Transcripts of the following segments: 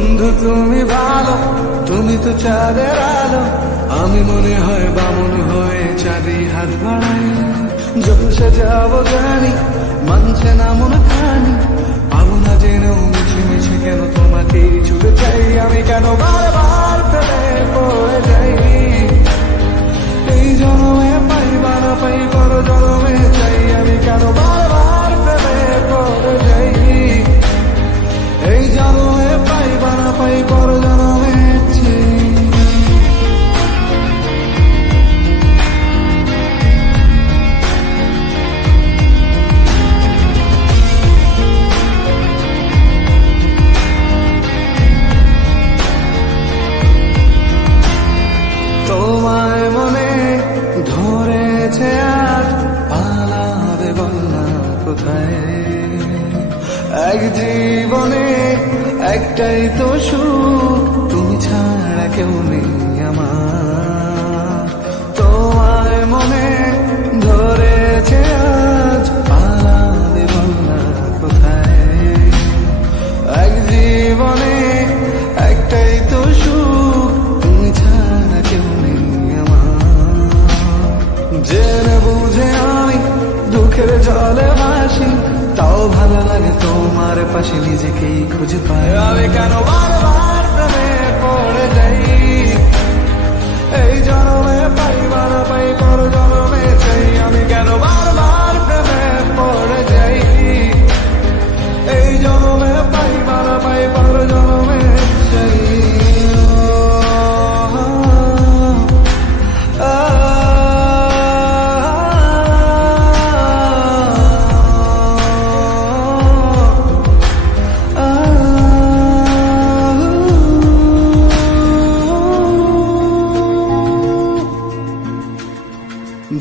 বন্ধু তুমি ভালো, তুমি তো চাঁদের আলো, আমি মনে হয় বামন হয়ে চাঁদে হাত বাড়াই। যত সাজাবো জানি মানছে না মন খানি, পাবো না জেনেও মিছে মিছে কেন তোমাকে ছুটে চাই। আমি কেন বারবার প্রেমে পড়ে যাই, এই জন্মে পাই বা না পাই পর জন্মে চাই। আমি কেন বারবার প্রেমে পড়ে যাই, এই জন্মে পাই বা না পাই পর জন্মে চাই। তোমায় মনে ধরেছে আর পালাবে বলনা কোথায়, এক জীবনে একটাই তো সুখ, তুমি ছাড়া কেউ নেই আমার। তোমায় মনে ধরেছে আজ পালাবে বলনা কোথায়, এক জীবনে একটাই তো সুখ, তুমি ছাড়া কেউ নেই আমার। জেনে বুঝে আমি দুঃখের জলে ভাসি, তাও ভালো লাগে তোমার পাশে নিজেকেই খুঁজে পাই। আমি কেন বারবার প্রেমে পড়ে যাই, এই জন্মে পাই বা না পাই পর জন্মে চাই। আমি কেন বারবার প্রেমে পড়ে যাই, এই জন্মে পাই বা না পাই পর জন্মে চাই।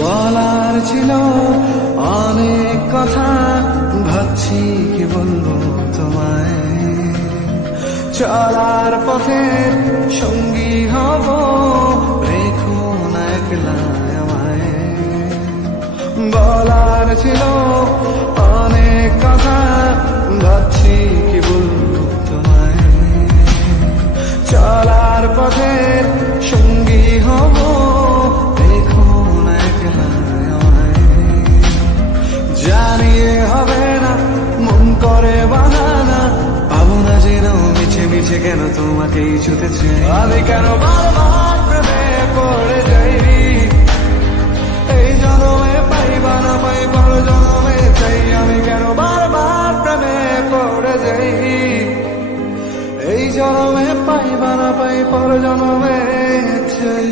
বলার ছিল অনেক কথা, ভাবছি কি বলবো তোমায়। চলার পথে সঙ্গী হব, রেখো না একলা আমায়। বলার ছিল অনেক কথা, ভাবছি কি বলবো তোমায়। চলার পথে সঙ্গী হব, জানিয়ে হবে না মন করে বাহানা, পাবো না জেনেও মিছে মিছে কেন তোমাকেই ছুটেছে। আমি কেন বারবার প্রেমে পড়ে যাই, এই জন্মে পাই বা না পাই পর জন্মে চাই। আমি কেন বারবার প্রেমে পড়ে যাই, এই জন্মে পাই বা না পাই পর জন্মে চাই।